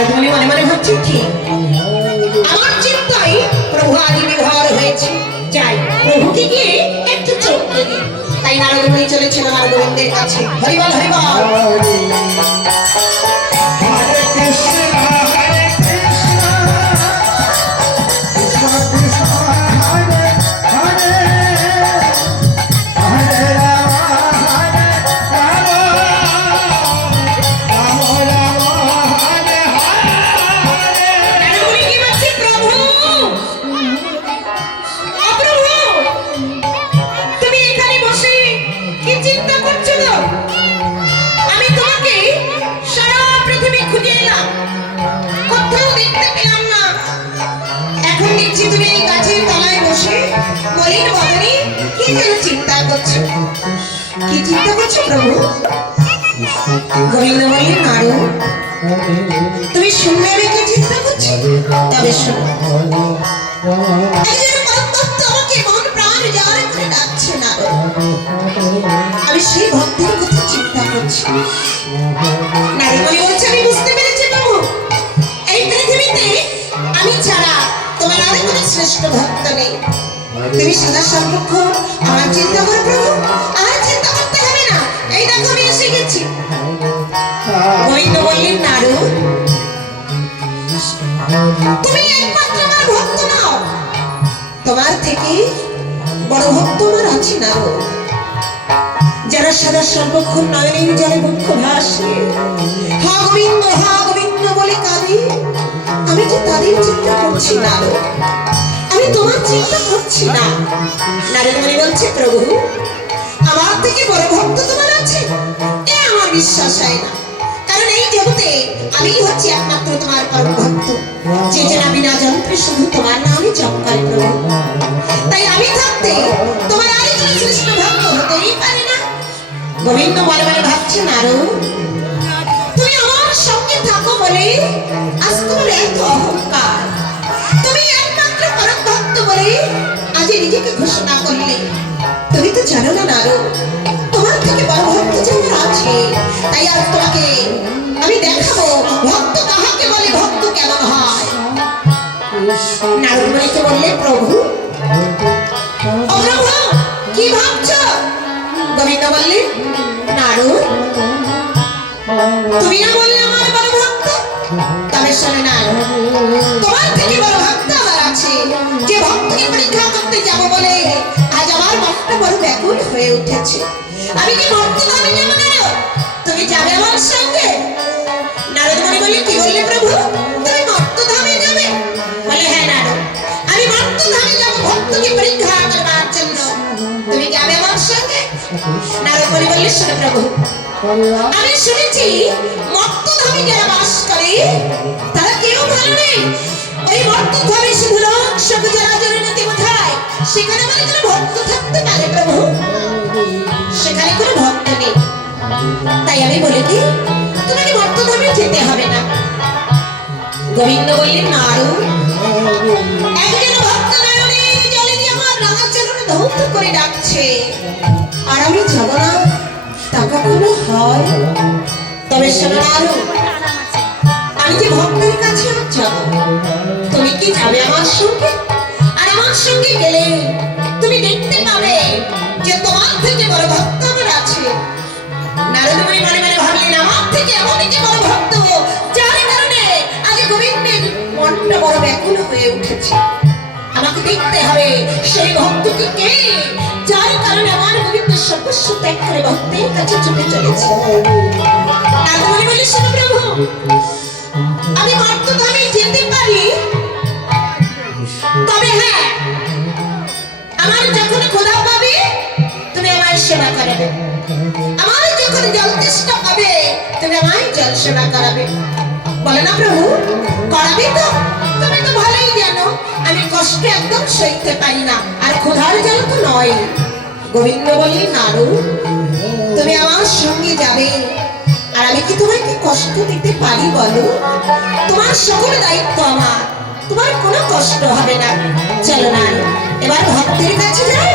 নারদমণি মনে মনে ভাবছি ঠিক আমার চিন্তায় প্রভু আদি বিভার হয়েছে, যাই প্রভুকে গিয়ে একটু চোখ দিই। তাই নারদমণি চলেছিল আমার গোবিন্দের কাছে। হরিবল হরিবল। চিন্তা করছো কি চিন্তা করছো প্রভু? গোবিন্দ বললেন নারু তুমি শুনলে রেখে চিন্তা করছো, তবে শোনো আমাকে মন প্রাণ জানে করে ডাকছে নারু, আমি সেই ভক্তের কথা চিন্তা করছি। নারী বলে বলছে আমি বুঝতে পেরেছি প্রভু, এই পৃথিবীতে আমি ছাড়া তোমার আর কোনো শ্রেষ্ঠ ভক্ত নেই। তুমি সদা সর্বক্ষণ আমার চিন্তা করো প্রভু, আর চিন্তা করতে হবে না, এই দেখো আমি এসে গেছি। গোবিন্দ বললেন নারু তুমি একমাত্র আমার ভক্ত নাও, তোমার থেকে বড় ভক্ত আমার আছে নারু, যারা সদা সর্বক্ষণ নয়নের জলে মুখ্য ভাসে হা গোবিন্দ বলে কাঁদে। আমি তো তাদের চিন্তা করছি নারু, আমি তোমার চিন্তা করছি না। নারদমণি বলছে প্রভু আমার থেকে বড় ভক্ত তোমার আছে এ আমার বিশ্বাস হয় না, কারণ এই জগতে আমি হচ্ছি একমাত্র তোমার পরম ভক্ত, যে যেন বিনা যন্ত্রে শুধু তোমার নামই জপ করে প্রভু। তাই আমি থাকতে তোমার আর কোনো শ্রেষ্ঠ ভক্ত হতেই পারে না। গোবিন্দ মনে মনে ভাবছে নারু তুমি আমার সঙ্গে থাকো বলে আজ তোমার এত অহংকার, তুমি একমাত্র পরম ভক্ত বলে আজ নিজেকে ঘোষণা করলে। তুমি তো জানো না নারু তোমার থেকে বড় ভক্ত যে আমার আছে, তাই আজ তোমাকে আমি দেখাবো ভক্ত কাহাকে বলে, ভক্ত কেমন হয়। নারদমণিকে বললে প্রভু ও প্রভু কি ভাবছ? গোবিন্দ বললে নারু তুমি না বললে আমার বড় ভক্ত, তবে শোনে না তোমার থেকে বড় ভক্ত আমার আছে, যে ভক্তকে পরীক্ষা করতে যাব বলে আজ আমার মনটা বড় ব্যাকুল হয়ে উঠেছে। আমি কি ভক্ত ধামে যাবো নারু? তুমি যাবে আমার সঙ্গে? নারদমণি বললে কি বললে প্রভু তুমি মর্ত ধামে যাবে? বলে হ্যাঁ নারু আমি মর্ত ধামে যাব ভক্তকে পরীক্ষা করবার জন্য, তুমি যাবে আমার সঙ্গে? নারদমণি বললে শোনো প্রভু আমি শুনেছি মর্ত ধামে যারা বাস করে তারা কেউ ভালো নেই, ওই মর্ত ধামে শুধু লোক সব যারা জননীতি কোথায় সেখানে বলে কোনো ভক্ত থাকতে পারে প্রভু? সেখানে কোনো ভক্ত নেই, তাই আমি বলি কি তোমাকে মর্ত ধামে যেতে হবে না। গোবিন্দ বললেন নারু একজন ভক্ত নয়নের জলে দিয়ে আমার রাঙা চরণ ধৌত করে ডাকছে, আর আমি যাব না তা কখনো হয়? তবে শোনো নারু আমি যে ভক্তের কাছে যাব তুমি কি যাবে আমার সঙ্গে? আর আমার সঙ্গে গেলে তুমি দেখতে পাবে যে তোমার থেকে বড় ভক্ত আমার আছে। নারদমণি মনে মনে ভাবলেন আমার থেকে এমন কি বড় ভক্ত যার কারণে আজ গোবিন্দের মনটা বড় ব্যাকুল হয়ে উঠেছে। আমাকে দেখতে হবে সেই ভক্তটি কে, যার কারণে আমার গোবিন্দ সর্বস্ব ত্যাগ করে ভক্তের কাছে ছুটে চলেছে। নারদমণি বলে শোনো প্রভু আমি মর্ত ধামে যেতে পারি, তবে হ্যাঁ আমার যখন ক্ষুধা পাবে তুমি আমার সেবা করাবে, আমার যখন জল তেষ্টা পাবে তুমি আমায় জল সেবা করাবে। বলে না প্রভু করাবে তো? তুমি তো ভালোই জানো আমি কষ্ট একদম সইতে পারি না, আর ক্ষুধার জল তো নয়। গোবিন্দ বললেন নারু তুমি আমার সঙ্গে যাবে, আর আমি কি তোমাকে কষ্ট দিতে পারি বলো? তোমার সকল দায়িত্ব আমার, তোমার কোনো কষ্ট হবে না। চলো নারু এবার ভক্তের কাছে যাও।